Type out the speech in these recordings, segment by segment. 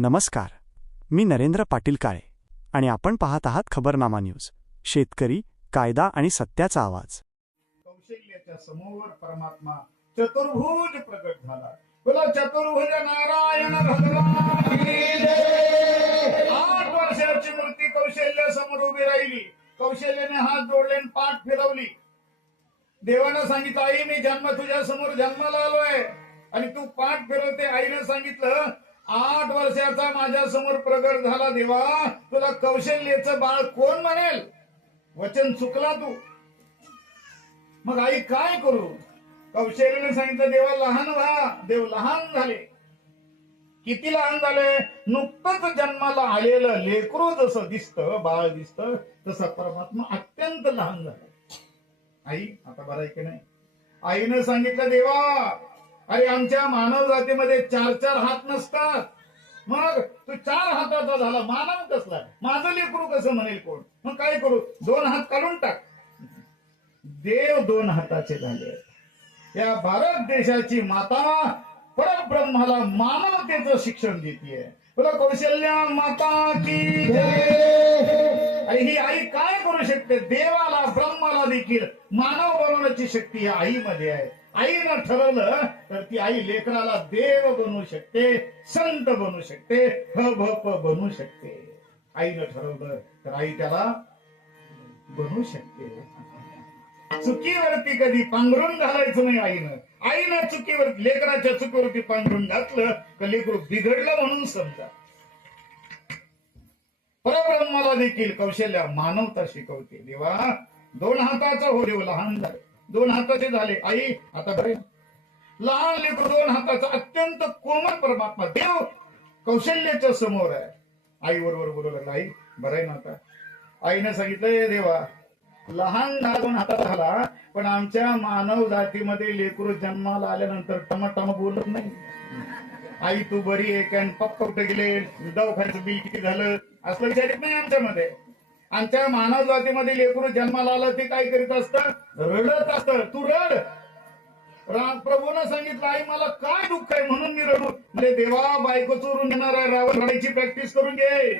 नमस्कार, मी नरेंद्र पाटील काळे आणि आपण पाहत आहात खबरनामा न्यूज. शेतकरी, कायदा आणि सत्याचा आवाज. कौशल्याच्या समोर परमात्मा चतुर्भुज प्रकट झाला. बोला चतुर्भुज नारायण भगवान की जय. 8 वर्षाची मूर्ती कौशल्या समोर उभी राहिली. कौशल्याने हात जोडले आणि पाठ फिरवली. देवानं सांगितलं, आई मी तुझ्या समोर जन्माला आलोय आणि तू पाठ फिरवते. आईनं सांगितलं, 8 वर्षाचा माझ्या समोर प्रगट झाला देवा, तुला कौशल्याचं बाळ कोण म्हणेल? वचन चुकला तू. मग आई काय करू? कौशल्याने सांगितलं, देवा लहान व्हा. देव लहान झाले. किती लहान झाले? नुकतंच जन्माला आलेलं लेकरू जसं दिसतं, बाळ दिसतं, तसं परमात्मा अत्यंत लहान झाला. आई आता बरं आहे की नाही? आईनं सांगितलं, देवा अरे आमच्या मानव जातीमध्ये 4 हात नसतात. मग तू 4 हाताचा झाला, मानव कसला? माझं लेकरू कसं म्हणेल कोण? मग काय करू? 2 हात काढून टाक. देव 2 हाताचे झाले. या भारत देशाची माता परब्रह्माला मानवतेचं शिक्षण देतीये. तुला कौशल्या माता की जय. आणि ही आई काय करू शकते? देवाला ब्रह्माला देखील मानव बनवण्याची शक्ती या आईमध्ये आहे. आईनं ठरवलं तर ती आई लेकराला देव बनवू शकते, संत बनवू शकते, भ बनवू शकते. आईनं ठरवलं तर आई त्याला बनवू शकते. चुकीवरती कधी पांघरून घालायचं नाही. आईनं चुकीवरती, लेकराच्या चुकीवरती पांघरून घातलं तर लेकरू बिघडलं म्हणून समजा. परब्रह्माला देखील कौशल्या मानवता शिकवते. देवा 2 हाताचा हो. देव लहान झाले, 2 हाताचे झाले. आई आता बरे. लहान लेकरू 2 हाताचा अत्यंत कोमल परमात्मा देव कौशल्याच्या समोर आहे. आई बरोबर बोलू लागला, आई बरं आहे ना आता? आईने सांगितलं, देवा लहान 2 हाताचा झाला, पण आमच्या मानव जातीमध्ये लेकरू जन्माला आल्यानंतर टमाटम बोलत नाही. आई तू बरी आहे का? पप्पा कुठे गेले? दवाखान्याचं बिल किती झालं? असं विचारित नाही आमच्यामध्ये. आमच्या मानव जातीमध्ये लेकरू जन्माला आलं ते काय करीत असतं? रडत असतं. तू रड. प्रभूनं सांगितलं, आई मला काय दुःख आहे म्हणून मी रडू? म्हणजे देवा बायको चोरून येणार आहे, रावण रडायची प्रॅक्टिस करून घे.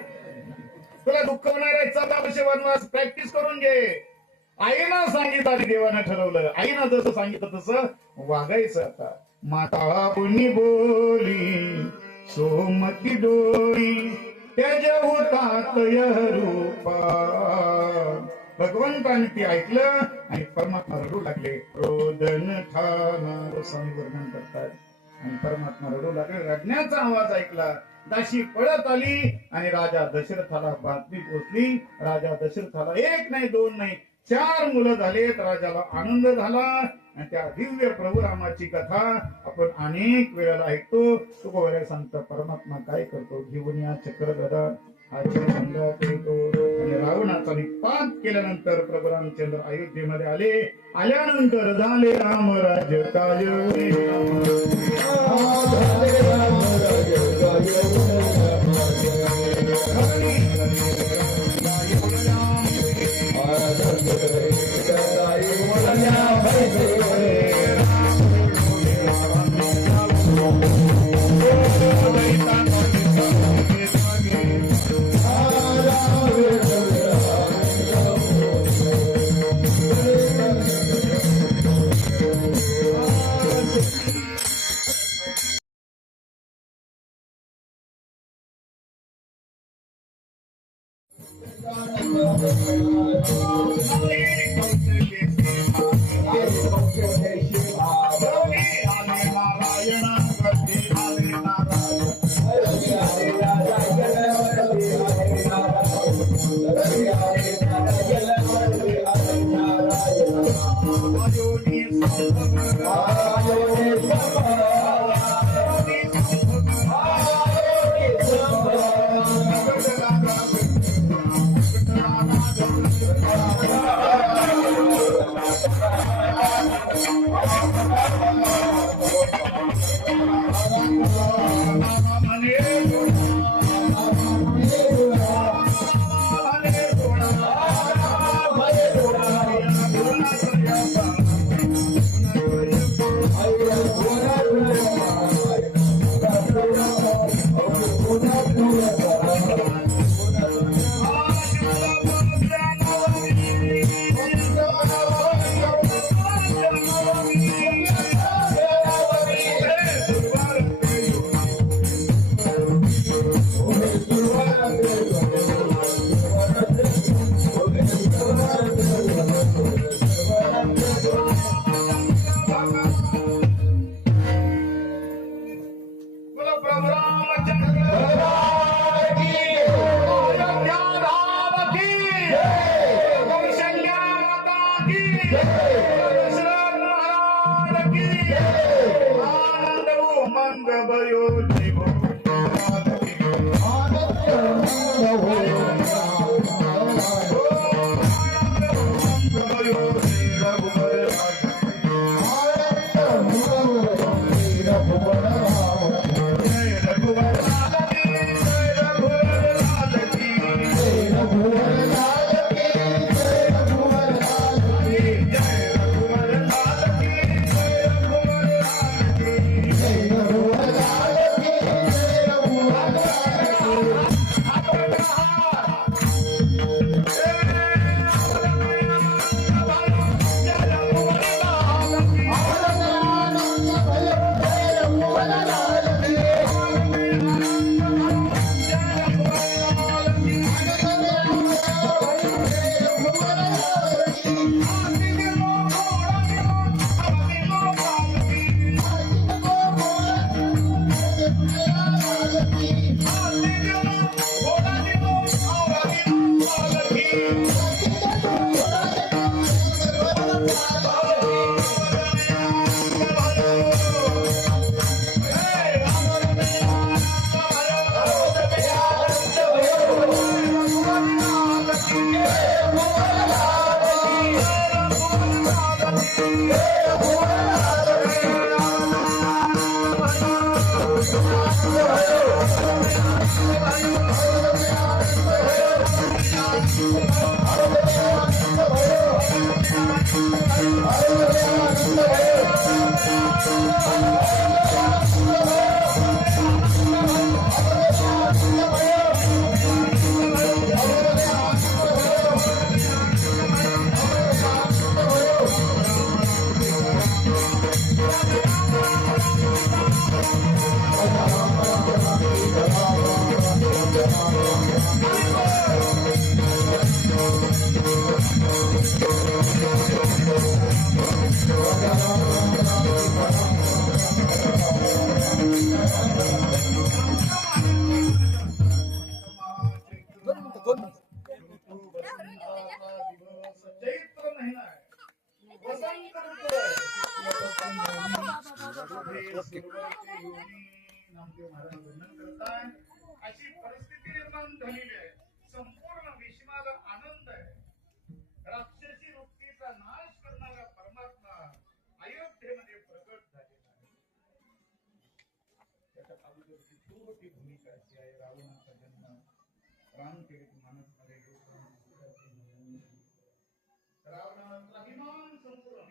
तुला दुःख होणार आहे, 14 वर्ष वनवास प्रॅक्टिस करून घे. आईनं सांगितलं आणि देवानं ठरवलं. आईनं जसं सांगितलं तसं वागायचं. आता माता पुण्य बोली सोमती डोळी त्याज होतात रूपा. भगवंताने ती ऐकलं आणि परमात्मा रडू लागले. रोदन ठाणा स्वामी वर्णन करतात. आणि परमात्मा रडू लागले. रडण्याचा आवाज ऐकला. दाशी पळत आली आणि राजा दशरथाला बातमी पोहोचली. राजा दशरथाला 1 नाही 2 नाही 4 मुलं झालेत. राजाला आनंद झाला. आणि त्या दिव्य प्रभू रामाची कथा आपण अनेक वेळेला ऐकतो. तुकोबऱ्या सांगता परमात्मा काय करतो? घेऊन या चक्र गदा हा चंद्र करतो. आणि रावणाचा निपात केल्यानंतर प्रभू रामचंद्र अयोध्येमध्ये आले. आल्यानंतर झाले रामराज्य काय. बोलो प्रभु रामचंद्र अयोध्या धाम की कौशल्या माता की दशरथ महाराज की आनंद उमंग भयो जीवो चैत्र महिना आहे वसंत ऋतू आहे नामदेव महाराज वर्णन करताय अशी परिस्थिती निर्माण झालेली आहे संपूर्ण विश्वाला आनंद आहे राक्षसी वृत्तीचा नाश करणारा परमात्मा अयोध्येमध्ये प्रकट झालेला आहे त्याच्या अगोदरची छोटी भूमिका अशी आहे रावणाचा जन्म रामचरित मानस मध्ये रावणाचा अभिमान संपूर्ण